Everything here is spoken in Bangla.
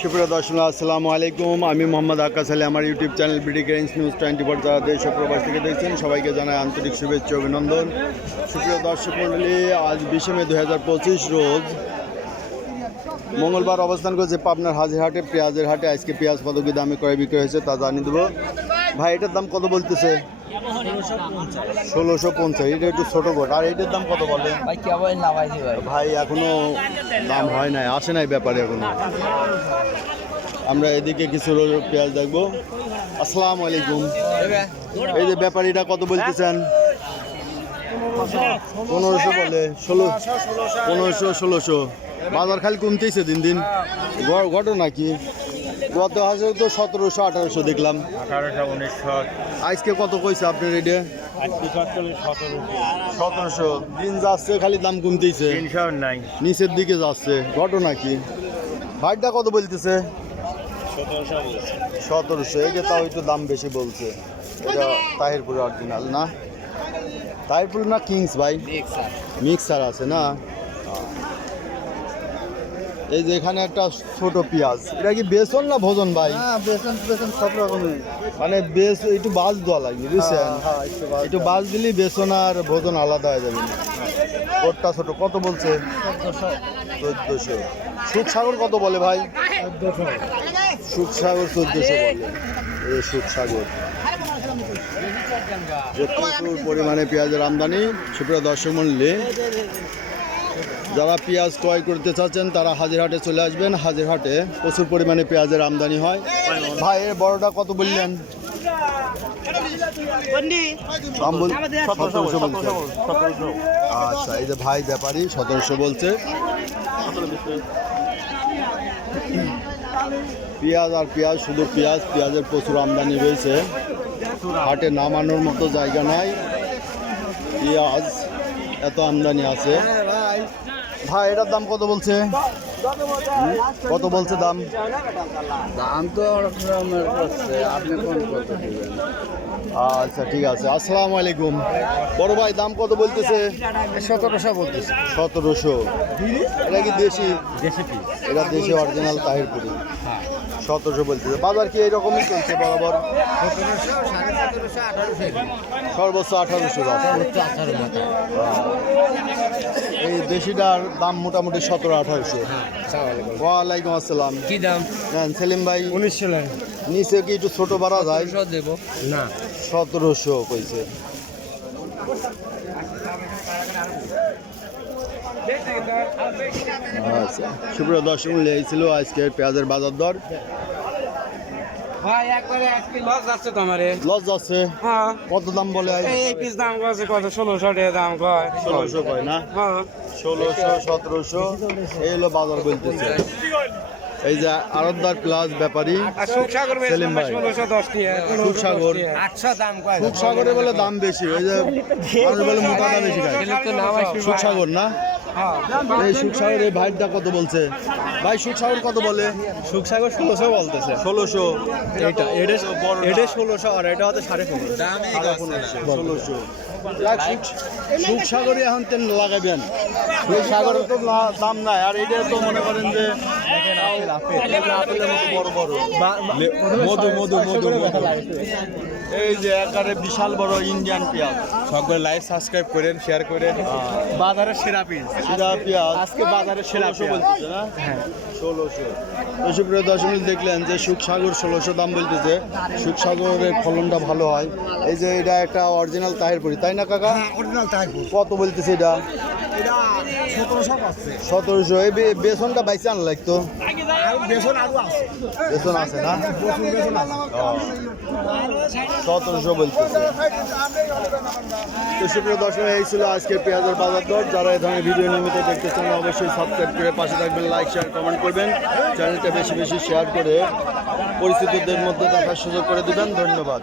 সুপ্রিয় দর্শক আসসালামু আলাইকুম, আমি মোহাম্মদ আকাশ আলী। আমার ইউটিউব চ্যানেল বিডি গ্রেন্স নিউজ 24 যারা দেশ ও প্রবাস থেকে দেখছেন সবাইকে জানাই আন্তরিক শুভেচ্ছা অভিনন্দন। সুপ্রিয় দর্শক মণ্ডলী, আজ 20 মে 2025 রোজ মঙ্গলবার অবস্থান করছে পাবনার হাজিরহাটে পেঁয়াজের হাটে। আজকে পেঁয়াজ কত কি দামে ক্রয় বিক্রয় হয়েছে তা জানিয়ে দেবো। ভাই এটার দাম কত বলতেছে? 1650। এটা একটু ছোটো গোট। আর এটার দাম কত বলে? ভাই এখনো দাম হয় নাই, আসে নাই ব্যাপারে এখনো। আমরা এদিকে কিছু পেঁয়াজ দেখবো। আসসালামু আলাইকুম। এই যে ব্যাপারীটা কত বলতেছেন? 1500 বলে। 1500 1600। বাজার খালি কমতেছে দিন দিন। ঘটনা কি? গত হাজার তো 1700 1800 দেখলাম। 1800 1900। আজকে কত কইছে আপনার এটা? 1700। দিন যাচ্ছে খালি দাম কমতেছে, 300 নাই, নিচের দিকে যাচ্ছে। ঘটনা কি? ভাইটা কত বলতেছে? 1700। এটা তাও একটু দাম বেশি বলছে। এটা তাহিরপুর অরিজিনাল না? তাহিরপুর না কিংস ভাই? মিক্সার আছে না? এই যে এখানে একটা ছোট পেঁয়াজ, এটা কি বেসন না ভোজন ভাই? বেসন সব রকমের। মানে বেশ একটু বাজ দেওয়া লাগবে, বুঝছেন? একটু বাজ দিলেই বেসন আর ভোজন আলাদা হয়ে যাবে। ওরটা ছোট। কত বলছে? 1400। সুখসাগর কত বলে ভাই? 1400। সুখসাগর 1400 বলে। এই সুখসাগর যে প্রচুর পরিমাণে পেঁয়াজের আমদানি। সুপ্রিয় দর্শক মণ্ডলী, যারা পেঁয়াজ ক্রয় করতে চাচ্ছেন তারা হাজিরহাটে চলে আসবেন। হাজিরহাটে প্রচুর পরিমাণে পেঁয়াজের আমদানি হয়। ভাই এর বড়টা কত বললেন? 1700 বলছে। আচ্ছা, এই যে ভাই ব্যাপারী 1700 বলছে। পেঁয়াজ আর পেঁয়াজ, শুধু পেঁয়াজ। পেঁয়াজের প্রচুর আমদানি রয়েছে, হাটে নামানোর মতো জায়গা নাই। পেঁয়াজ এত আমদানি আছে। ভাই এটার দাম কত বলছে? কত বলছে দাম? দাম তো আপনি কোন কত দিবেন? আচ্ছা ঠিক আছে। আসসালামু আলাইকুম। বড় ভাই দাম কত বলতেছে? 1700 বলতেছে। 1700। এটা কি দেশি? দেশি পিস। এটা দেশি অরিজিনাল তাহিরপুরি। 1700 বলতেছে। বাজার কি এইরকমই চলছে বরাবর? 1700 1750 1800। সর্বোচ্চ 1800 আছে। এই দেশিটার দাম মোটামুটি 1700-1800। ওয়ালাইকুম আসসালাম। কি দাম? হ্যাঁ সেলিম ভাই, 1900 লাগে। নিচে কি একটু ছোট বাড়া যায়? দেব না। 1700 কইছে। আচ্ছা, সুপ্রিয় দর্শক মূল্য এই ছিল আজকের পেঁয়াজের বাজার দর। ভাই একবারে এক পিস লস যাচ্ছে তো আমারে। লস যাচ্ছে? হ্যাঁ। কত দাম বলে? এই পিস দাম কত? 1600 টাকা দাম কয়। 1600 কয় না? হ্যাঁ। 1600 1700 এই হলো বাজার বলতেছে। এই যে আরতদার প্লাস ব্যাপারী আর সুখসাগর সেলিম ভাই। 1610 টাকা। সুখসাগর 800 দাম কয়। সুখসাগরে বলে দাম বেশি। ওই যে মানুষ বলে মোটাটা বেশি খায়। সুখসাগর না? এই সুখসাগর এই ভাইটা কত বলছে? ভাই সুখসাগর কত বলে? সুখসাগর 1600 বলতেছে। 1600। এটা 1600 আর এটা হচ্ছে 1550। 1600। সুখসাগরে এখন তেল লাগাবেন। সুখসাগরে তো দাম নাই। আর এইটা তো মনে করেন যে আপেলের মতো বড় বড় মধু এই যে একেবারে বিশাল বড় ইন্ডিয়ান পেঁয়াজ। সকলে লাইভ সাবস্ক্রাইব করেন, শেয়ার করেন। বাজারের সেরা পিস, সেরা পেঁয়াজ আজকে বাজারের সেরা 1600 বলতেছে না? 1600। তো সুপ্রিয় দর্শক দেখলেন যে সুখসাগর 1600 দাম বলতেছে। সুখসাগরের ফলনটা ভালো হয়। এই যে এটা একটা অরিজিনাল তাহিরপুরি, তাই না কাকা? অরিজিনাল তাইপুর। কত বলতেছে এটা? এটা 1700 আছে। 1700। এই বেসনটা বাইসে আনা লাগতো। বেসন আলু আছে। বেসন আছে না? বেসন আছে। 1700 বলতেছে। তো সুপ্রিয় দর্শক এই ছিল আজকের পেঁয়াজের বাজার দর। যারা এই ধরনের ভিডিও নিয়মিত দেখতে চান অবশ্যই সাবস্ক্রাইব করে পাশে থাকবেন, লাইক শেয়ার কমেন্ট করবেন। চ্যানেলটা বেশি বেশি শেয়ার করে পরিচিতদের মধ্যে দেখার সুযোগ করে দিবেন। ধন্যবাদ।